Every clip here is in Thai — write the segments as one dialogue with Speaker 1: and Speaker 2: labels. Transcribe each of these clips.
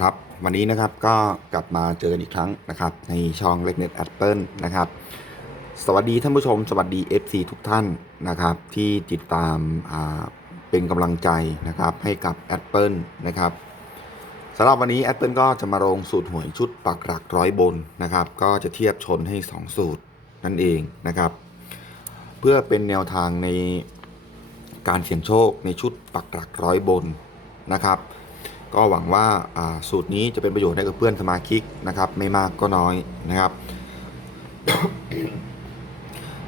Speaker 1: ครับ วันนี้นะครับก็กลับมาเจอกันอีกครั้งนะครับ ในช่องเล็กเน็ตแอปเปิลนะครับ สวัสดีท่านผู้ชม สวัสดี FC ทุกท่านนะครับ ที่ติดตามาเป็นกำลังใจนะครับ ให้กับ Apple นะครับสำหรับวันนี้ Apple ก็จะมาลงสูตรหวยชุดปักหลักร้อยบนนะครับ ก็จะเทียบชนให้ 2 สูตรนั่นเองนะครับ เพื่อเป็นแนวทางในการเสี่ยงโชคในชุดปักหลักร้อยบนนะครับ ก็หวังว่าสูตรนี้จะเป็นประโยชน์ให้กับเพื่อนสมาชิกนะครับ ไม่มากก็น้อยนะครับ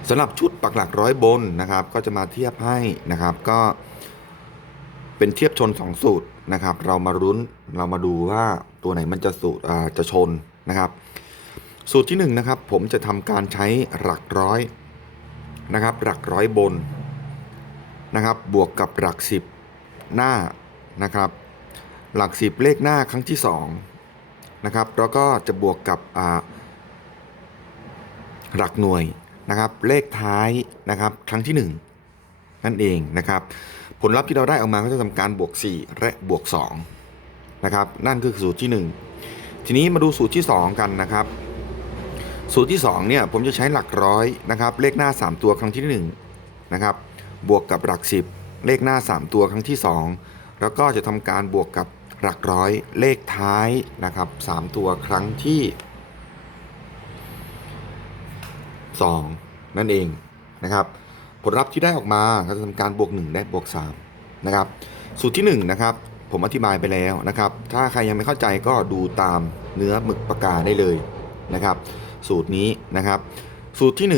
Speaker 1: สำหรับชุดปักหลักร้อยบนนะครับ ก็จะมาเทียบให้นะครับ ก็เป็นเทียบชน2สูตรนะครับ เรามารุ้นเรามาดูว่าตัวไหนมันจะสูตรจะชนนะครับ สูตรที่1นงนะครับ ผมจะทำการใช้หลักร้อยนะครับ หลักร้อยบนนะครับ บวกกับหลักสิบหน้านะครับ หลักสิบเลขหน้าครั้งที่2นะครับแล้วก็จะบวกกับหลักหน่วยนะครับ เลขท้ายนะครับ ครั้งที่ 1 นั่นเองนะครับ ผลลัพธ์ที่เราได้ออกมาก็จะทำการบวก 4 และบวก2นะครับ นั่นคือสูตรที่ 1 ทีนี้มาดูสูตรที่ 2 กันนะครับ สูตรที่2เนี่ยผมจะใช้หลักร้อยนะครับ เลขหน้า 3 ตัวครั้งที่ 1 นะครับ บวกกับหลัก 10 เลขหน้า 3 ตัวครั้งที่ 2 แล้วก็จะทำการบวกกับ หลักร้อยเลขท้ายนะครับ3ตัวครั้งที่ 2 นั่นเองนะครับ ผลลัพธ์ที่ได้ออกมาก็จะทำการบวก 1 ได้บวก3นะครับ สูตรที่ 1 นะครับ ผมอธิบายไปแล้วนะครับ ถ้าใครยังไม่เข้าใจก็ดูตามเนื้อหมึกปากกาได้เลยนะครับ สูตรนี้นะครับ สูตรที่ 1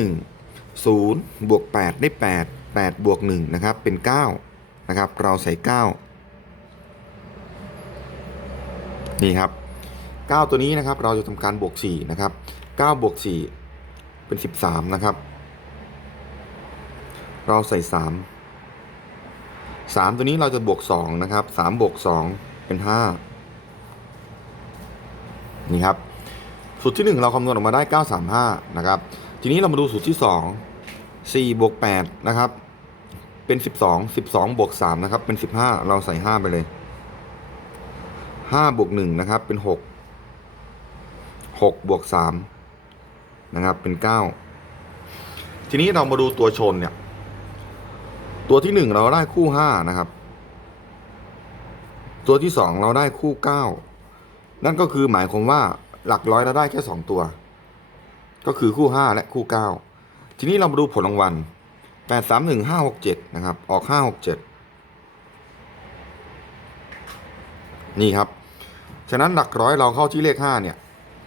Speaker 1: 0บวก8ได้ 8 8บวก1นะครับเป็น 9 นะครับ เราใส่ 9 นี่ครับ 9 ตัวนี้นะครับเราจะทำการบวก4นะครับ9บวก4เป็น 13 นะครับ เราใส่ 3 3 ตัวนี้เราจะบวก2นะครับ3บวก2เป็น 5 นี่ครับสูตรที่ 1 เราคำนวณออกมาได้ 935 นะครับ ทีนี้เรามาดูสูตรที่ 2 4บวก8นะครับ เป็น 12 12บวก3นะครับ เป็น 15 เราใส่ 5 ไปเลย 5บวก1นะครับ เป็น 6 6บวก3นะครับ เป็น 9 ทีนี้เรามาดูตัวชนเนี่ย ตัวที่ 1 เราได้คู่ 5 นะครับ ตัวที่ 2 เราได้คู่ 9 นั่นก็คือหมายความว่าหลักร้อยเราได้แค่ 2 ตัว ก็คือคู่ 5 และคู่ 9 ทีนี้เรามาดูผลรางวัล8 3 1 5 6 7 นะครับ ออก 5 6 7 นี่ครับ ฉะนั้นหลักร้อยเราเข้าที่เลข5เนี่ย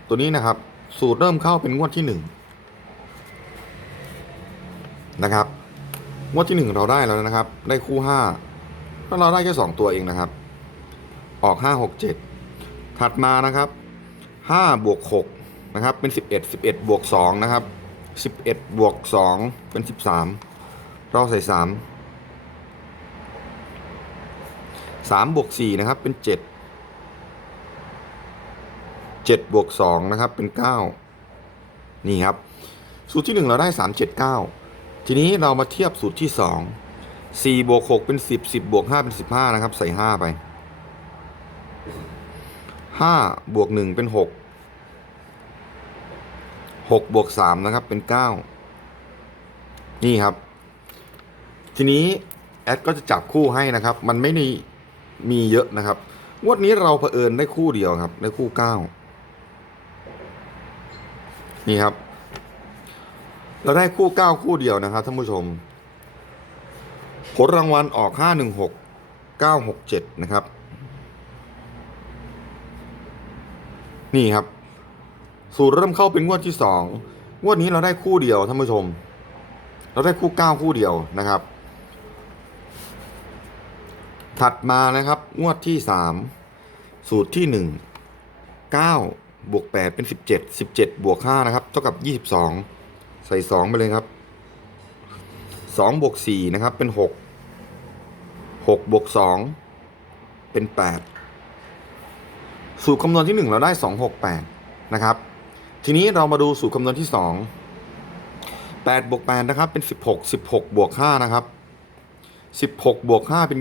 Speaker 1: ตัวนี้นะครับ สูตรเริ่มเข้าเป็นงวดที่1นนะครับ งวดที่1เราได้แล้วนะครับ ได้คู่5แล้วเราได้แค่2ตัวเองนะครับ ออก5 6 7ถัดมานะครับ5บวก6นะครับเป็น11 11บวก2นะครับ11บวก2เป็น13เราใส่3 3บวก4นะครับเป็น7 7บวก2นะครับเป็น 9 นี่ครับ สูตรที่ 1 เราได้ 3 7 9 ทีนี้เรามาเทียบสูตรที่ 2 4บวก6เป็น 10 10บวก5เป็น 15 นะครับ ใส่ 5 ไป 5บวก1เป็น 6 6บวก3นะครับเป็น 9 นี่ครับ ทีนี้ แอดก็จะจับคู่ให้นะครับ มันไม่ได้มีเยอะนะครับ งวดนี้เราเผอิญได้คู่เดียวครับ ได้คู่9 นี่ครับ เราได้คู่9คู่เดียวนะครับท่านผู้ชม ผลรางวัลออก516 967นะครับ นี่ครับ สูตรเริ่มเข้าเป็นงวดที่สองงวดนี้เราได้คู่เดียวท่านผู้ชม เราได้คู่เก้าคู่เดียวนะครับ ถัดมานะครับ งวดที่สามสูตรที่หนึ่งเก้า บวกแปดเป็นสิบเจ็ดสิบเจ็ดบวกห้านะครับ เท่ากับยี่สิบสองใส่สองไปเลยครับสองบวกสี่นะครับ เป็นหกหกบวกสองเป็นแปดสูตรคำนวณที่ 1 เราได้ 268 นะครับ ทีนี้เรามาดูสูตรคำนวณที่ 2 8 บวก 8 นะครับ เป็น 16 16 บวก 5 นะครับ 16 บวก 5 เป็น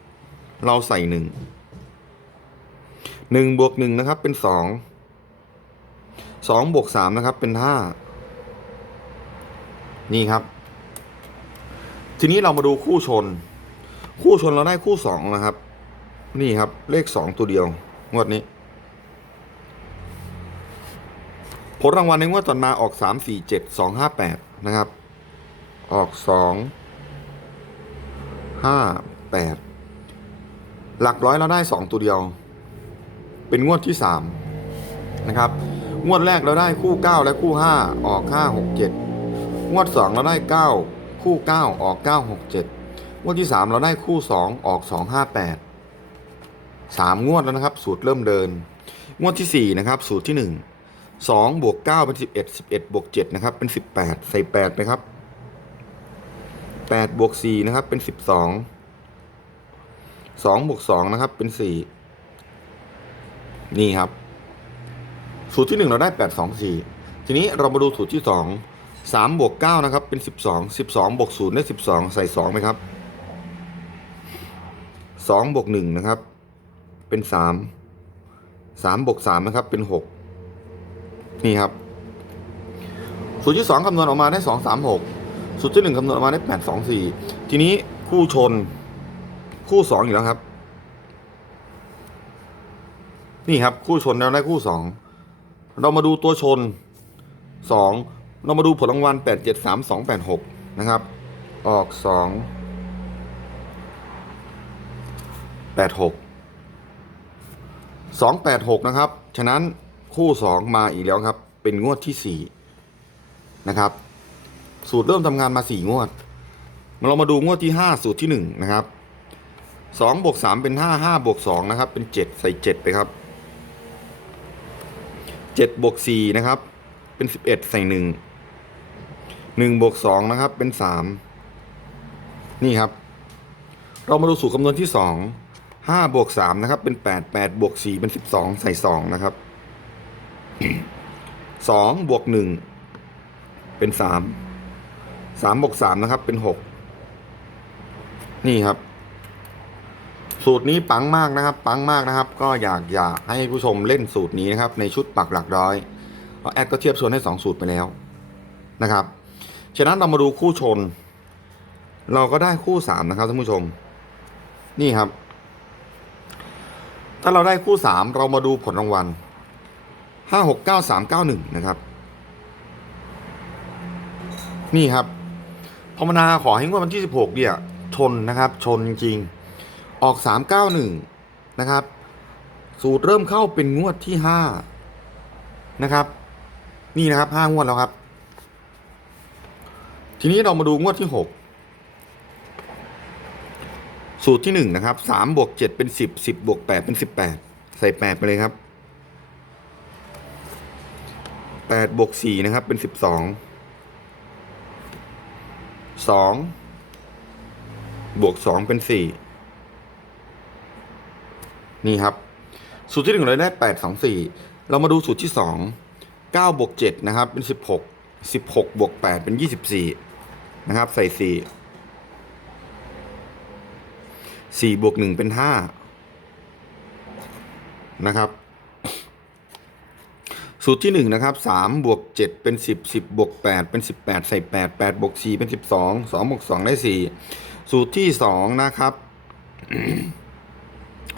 Speaker 1: 21 เราใส่1หนึ่งบวกหนึ่งนะครับ เป็นสอง สองบวกสามนะครับ เป็นห้านี่ครับ ทีนี้เรามาดูคู่ชน คู่ชนเราได้คู่สองนะครับ นี่ครับ เลขสองตัวเดียว งวดนี้ ผลรางวัลในงวดต่อมาออกสามสี่เจ็ดสองห้าแปดนะครับ ออกสองห้าแปดหลักร้อยเราได้สองตัวเดียว เป็นงวดที่สามนะครับ งวดแรกเราได้คู่เก้าและคู่ห้าออกห้าหกเจ็ดงวดสองเราได้เก้าคู่เก้าออกเก้าหกเจ็ดงวดที่สามเราได้คู่สองออกสองห้าแปดสามงวดแล้วนะครับ สูตรเริ่มเดิน งวดที่สี่นะครับ สูตรที่หนึ่งสองบวกเก้าเป็นสิบเอ็ดสิบเอ็ดบวกเจ็ดนะครับเป็นสิบแปดใส่แปดไปครับแปดบวกสี่นะครับเป็นสิบสองสองบวกสองนะครับเป็นสี่นี่ครับ สูตรที่หนึ่งเราได้แปดสองสี่ทีนี้เรามาดูสูตรที่สองสามบวกเก้านะครับ เป็นสิบสองสิบสองบวกศูนย์ได้สิบสองใส่สองไหมครับสองบวกหนึ่งนะครับ เป็นสามสามบวกสามนะครับ เป็นหกนี่ครับ สูตรที่สองคำนวณออกมาได้สองสามหกสูตรที่หนึ่งคำนวณออกมาได้แปดสองสี่ทีนี้คู่ชนคู่สองอีกแล้วครับ นี่ครับ คู่ชนเราได้คู่สอง เรามาดูตัวชนสองเรามาดูผลรางวัลแปดเจ็ดสามสองแปดหกนะครับ ออกสองแปดหกสองแปดหกนะครับ ฉะนั้นคู่สองมาอีกแล้วครับ เป็นงวดที่สี่นะครับ สูตรเริ่มทำงานมาสี่งวด เรามาดูงวดที่ห้าสูตรที่หนึ่งนะครับสองบวกสามเป็นห้าห้าบวกสองนะครับ เป็นเจ็ดใส่เจ็ดไปครับ เจ็ดบวกสี่นะครับ เป็นสิบเอ็ดใส่หนึ่งหนึ่งบวกสองนะครับ เป็นสามนี่ครับ เรามาดูสูตรคำนวณที่สองห้าบวกสามนะครับ เป็นแปดแปดบวกสี่เป็นสิบสองใส่สองนะครับสองบวกหนึ่งเป็นสามสามบวกสามนะครับ เป็นหกนี่ครับ สูตรนี้ปังมากนะครับ ปังมากนะครับ ก็อยากอยากให้ผู้ชมเล่นสูตรนี้นะครับ ในชุดปักหลักร้อยแอดก็เทียบชนให้สองสูตรไปแล้วนะครับฉะนั้นเรามาดูคู่ชน เราก็ได้คู่สามนะครับท่านผู้ชม นี่ครับ ถ้าเราได้คู่สามเรามาดูผลรางวัลห้าหกเก้าสามเก้าหนึ่งนะครับ นี่ครับภาวนาขอให้งวดวันที่สิบหกเนี่ยชนนะครับ ชนจริง ออกสามเก้าหนึ่งนะครับ สูตรเริ่มเข้าเป็นงวดที่ห้านะครับ นี่นะครับห้างวดแล้วครับ ทีนี้เรามาดูงวดที่หกสูตรที่หนึ่งนะครับสามบวกเจ็ดเป็นสิบสิบบวกแปดเป็นสิบแปดใส่แปดไปเลยครับแปดบวกสี่นะครับ เป็นสิบสองสองบวกสองเป็นสี่ นี่ครับ สูตรที่หนึ่งเราได้แปดสองสี่เรามาดูสูตรที่สองเก้าบวกเจ็ดนะครับ เป็นสิบหกสิบหกบวกแปดเป็นยี่สิบสี่นะครับ ใส่สี่สี่บวกหนึ่งเป็นห้านะครับ สูตรที่หนึ่งนะครับสามบวกเจ็ดเป็นสิบสิบบวกแปดเป็นสิบแปดใส่แปดแปดบวกสี่เป็นสิบสองสองบวกสองได้สี่สูตรที่สองนะครับ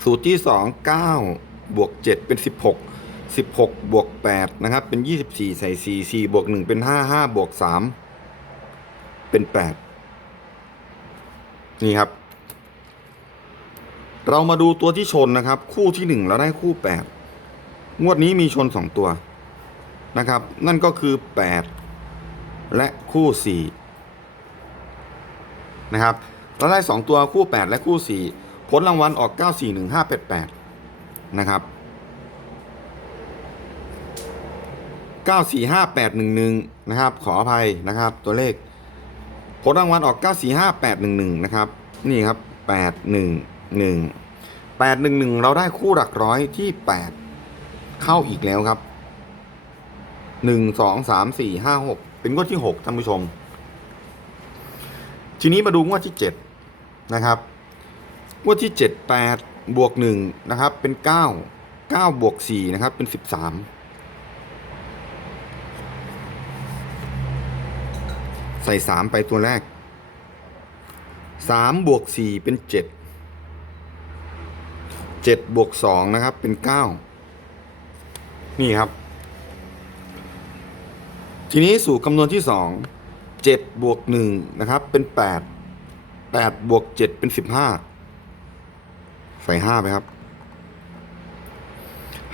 Speaker 1: สูตรที่สองเก้าบวกเจ็ดเป็นสิบหกสิบหกบวกแปดนะครับ เป็นยี่สิบสี่ใส่สี่สี่บวกหนึ่งเป็นห้าห้าบวกสามเป็นแปดนี่ครับ เรามาดูตัวที่ชนนะครับ คู่ที่หนึ่งเราได้คู่แปดงวดนี้มีชนสองตัวนะครับ นั่นก็คือแปดและคู่สี่นะครับ เราได้สองตัวคู่แปดและคู่สี่ ผลรางวัลออกเก้าสี่หนึ่งห้าแปดแปดนะครับเก้าสี่ห้าแปดหนึ่งหนึ่งนะครับ ขออภัยนะครับ ตัวเลข ผลรางวัลออกเก้าสี่ห้าแปดหนึ่งหนึ่งนะครับ นี่ครับแปดหนึ่งหนึ่งแปดหนึ่งหนึ่งเราได้คู่หลักร้อยที่แปดเข้าอีกแล้วครับหนึ่งสองสามสี่ห้าหกเป็นงวดที่หกท่านผู้ชม ทีนี้มาดูงวดที่เจ็ดนะครับ งวดที่เจ็ดแปดบวกหนึ่งนะครับ เป็นเก้าเก้าบวกสี่นะครับ เป็นสิบสามใส่สามไปตัวแรกสามบวกสี่เป็นเจ็ดเจ็ดบวกสองนะครับ เป็นเก้านี่ครับ ทีนี้สูตรคำนวณที่สองเจ็ดบวกหนึ่งนะครับ เป็นแปดแปดบวกเจ็ดเป็นสิบห้า ใส่ห้าไปครับ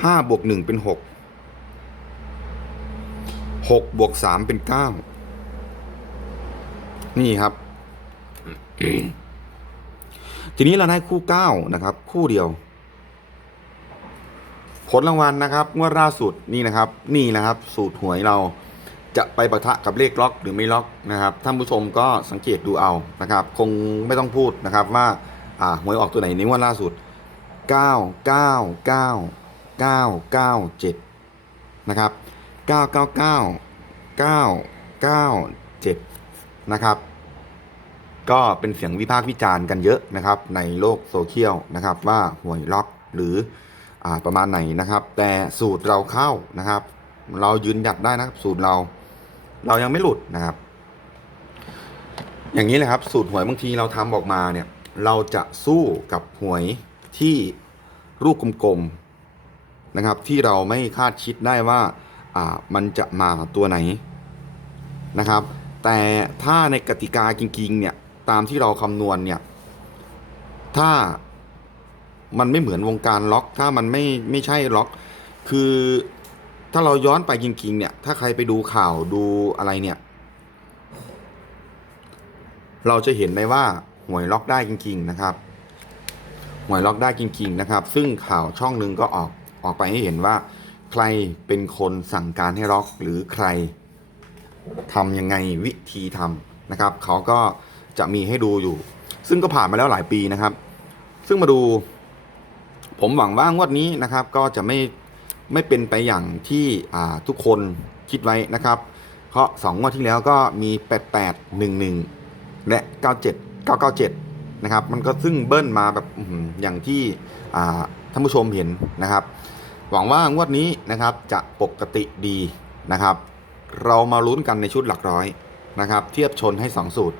Speaker 1: ห้าบวกหนึ่งเป็นหกหกบวกสามเป็นเก้านี่ครับ ทีนี้เราได้คู่เก้านะครับ คู่เดียว ผลรางวัลนะครับงวดล่าสุดนี่นะครับ นี่นะครับ สูตรหวยเราจะไปปะทะกับเลขล็อกหรือไม่ล็อกนะครับท่านผู้ชมก็สังเกตดูเอานะครับ คงไม่ต้องพูดนะครับว่า อ่าหวยออกตัวไหนในงวดล่าสุด 9 9 9 9 9 7 นะครับ 9 9 9 9 9 7 นะครับ ก็เป็นเสียงวิพากษ์วิจารณ์กันเยอะนะครับ ในโลกโซเชียลนะครับว่าหวยล็อกหรืออ่าประมาณไหนนะครับ แต่สูตรเราเข้านะครับ เรายืนหยัดได้นะครับสูตรเรา เรายังไม่หลุดนะครับ อย่างนี้เลยครับ สูตรหวยบางทีเราทำออกมาเนี่ย เราจะสู้กับหวยที่รูปกลมๆนะครับ ที่เราไม่คาดคิดได้ว่าอ่ามันจะมาตัวไหนนะครับ แต่ถ้าในกติกาจริงๆเนี่ยตามที่เราคำนวณเนี่ยถ้ามันไม่เหมือนวงการล็อก ถ้ามันไม่ไม่ใช่ล็อก คือถ้าเราย้อนไปจริงๆเนี่ย ถ้าใครไปดูข่าวดูอะไรเนี่ย เราจะเห็นได้ว่า หวยล็อกได้จริง ๆ นะครับหวยล็อกได้จริง ๆ นะครับ ซึ่งข่าวช่องหนึ่งก็ออกออกไปให้เห็นว่า ใครเป็นคนสั่งการให้ล็อกหรือใครทำยังไงวิธีทำนะครับ เขาก็จะมีให้ดูอยู่ ซึ่งก็ผ่านมาแล้วหลายปีนะครับ ซึ่งมาดู ผมหวังว่างวดนี้นะครับ ก็จะไม่ไม่เป็นไปอย่างที่ทุกคนคิดไว้นะครับ เพราะสองงวดที่แล้วก็มี 88 11 และ 97 997 นะครับ มันก็ซึ่งเบิ้ลมาแบบอย่างที่ท่านผู้ชมเห็นนะครับ หวังว่างวดนี้นะครับจะปกติดีนะครับ เรามาลุ้นกันในชุดหลักร้อยนะครับ เทียบชนให้ 2 สูตร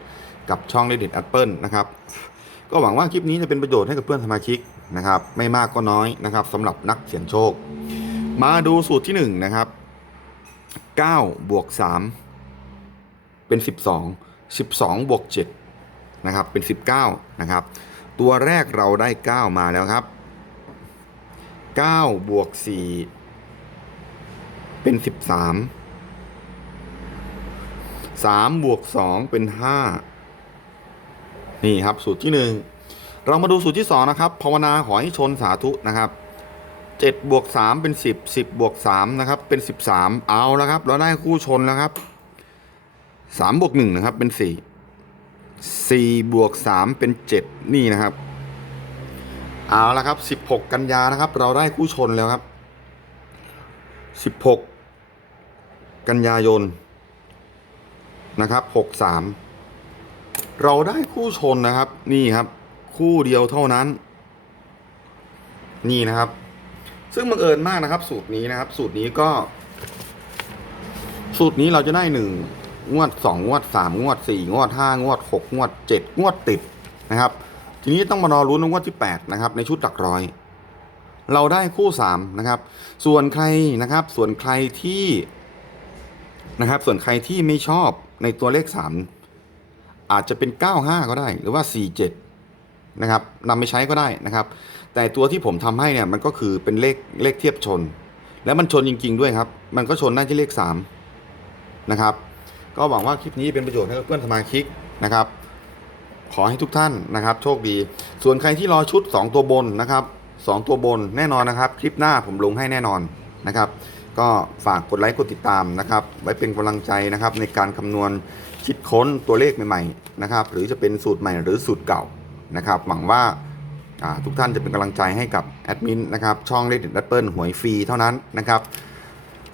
Speaker 1: กับช่อง Reddit Apple นะครับ ก็หวังว่าคลิปนี้จะเป็นประโยชน์ให้กับเพื่อนสมาชิกนะครับ ไม่มากก็น้อยนะครับสำหรับนักเสี่ยงโชค มาดูสูตรที่ 1 นะครับ9บวก3เป็น 12 12บวก7 นะครับเป็น 19นะครับตัวแรกเราได้ 9 มาแล้วครับ9บวก4เป็น 13 3บวก2เป็น 5 นี่ครับสูตรที่ 1 เรามาดูสูตรที่ 2 นะครับภาวนาขอให้ชนสาธุนะครับ7บวก3เป็น 10 10บวก3นะครับเป็น 13 เอาแล้วครับ เราได้คู่ชนแล้วครับ3บวก1นะครับเป็น 4 4บวก3เป็น 7 นี่นะครับ เอาละครับ 16 กันยานะครับ เราได้คู่ชนแล้วครับ 16 กันยายนนะครับ 63 เราได้คู่ชนนะครับ นี่ครับ คู่เดียวเท่านั้น นี่นะครับ ซึ่งบังเอิญมากนะครับ สูตรนี้นะครับ สูตรนี้ก็ สูตรนี้เราจะได้หนึ่ง งวดสองงวดสามงวดสี่งวดห้างวดหกงวดเจ็ดงวดติดนะครับ ทีนี้ต้องมารอรุ้นงวดที่แปดนะครับ ในชุดหลักร้อย เราได้คู่สามนะครับ ส่วนใครนะครับ ส่วนใครที่นะครับ ส่วนใครที่ไม่ชอบในตัวเลขสามอาจจะเป็นเก้าห้าก็ได้หรือว่าสี่เจ็ดนะครับนำไปใช้ก็ได้นะครับ แต่ตัวที่ผมทำให้เนี่ยมันก็คือเป็นเลขเลขเทียบชน แล้วมันชนจริง ๆ ด้วยครับ มันก็ชนได้ที่เลข 3 นะครับ ก็หวังว่าคลิปนี้เป็นประโยชน์ให้กับเพื่อนสมาชิกนะครับ ขอให้ทุกท่านนะครับ โชคดี ส่วนใครที่รอชุด 2 ตัวบนนะครับ 2 ตัวบนแน่นอนนะครับ คลิปหน้าผมลงให้แน่นอนนะครับ ก็ฝากกดไลค์กดติดตามนะครับ ไว้เป็นกำลังใจนะครับ ในการคำนวณคิดค้นตัวเลขใหม่ๆนะครับ หรือจะเป็นสูตรใหม่หรือสูตรเก่านะครับ หวังว่าทุกท่านจะเป็นกำลังใจให้กับแอดมินนะครับช่องเลดเด็ดแอปเปิลหวยฟรีเท่านั้นนะครับ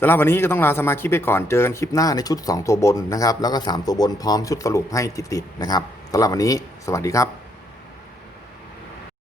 Speaker 1: สำหรับวันนี้ก็ต้องลาสมาชิกไปก่อน เจอกันคลิปหน้าในชุด 2 ตัวบนนะครับ แล้วก็ 3 ตัวบนพร้อมชุดสรุปให้ติดๆนะครับสำหรับวันนี้ สวัสดีครับ